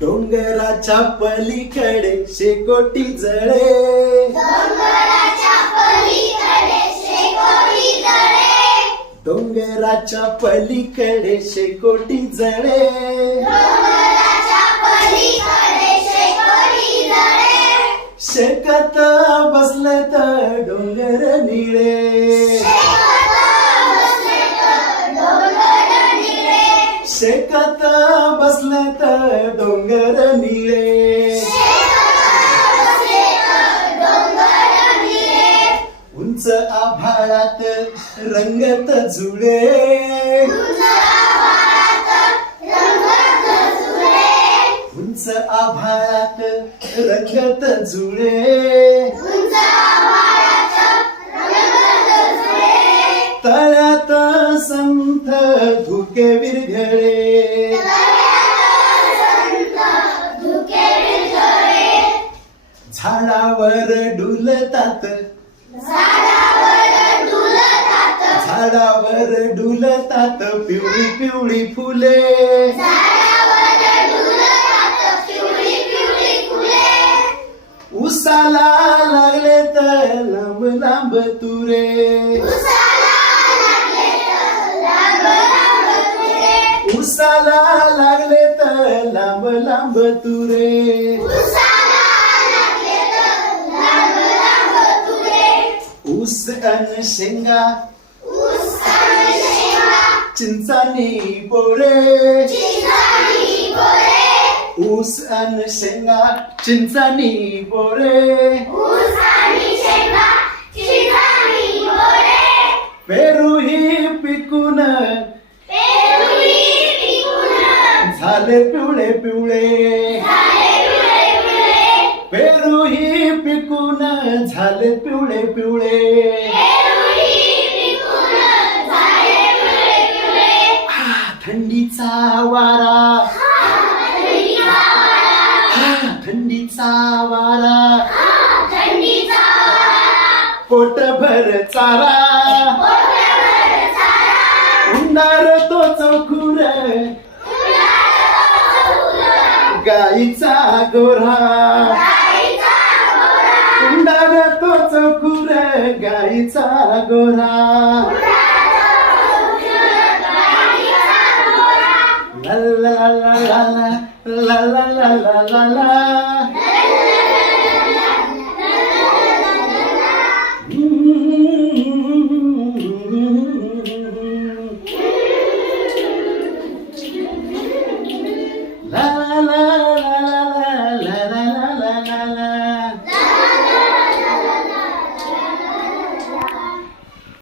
डोंगराच्या पलीकडे शेकोटी जळे, डोंगराच्या पलीकडे शेकोटी जळे, डोंगराच्या पलीकडे शेकोटी जळे, डोंगराच्या पलीकडे शेकोटी जळे, शेकत बसले तर डोंगर निळे, शेकत बसले तर डोंगर निळे, उंच आभाळात रंगत जुळे, उंच आभाळात रंगत जुळे, तळ्यात संथ धुके विरघळे, झाडावर डुलतात, झाडावर डुलतात पिवळी पिवळी फुले, उसाला लागले तर लांब लांब तुरे, उसाला लागले तर लांब लांब तुरे, ऊस अन शेंगा चिंचानी बोरे, ऊस अन शेंगा चिंचानी बोरे, पेरू ही पिकून झाले पिवळे पिवळे, पेरू ही पिकून झाले पिवळे पिवळे, थंडीचा वारा, थंडीचा वारा, पोटभर चारा, उंडार तो चौखुर गाईचा गोरा, उंडार तो चौखुर गाईचा गोरा, ला ला ला ला ला ला ला ला ला ला. La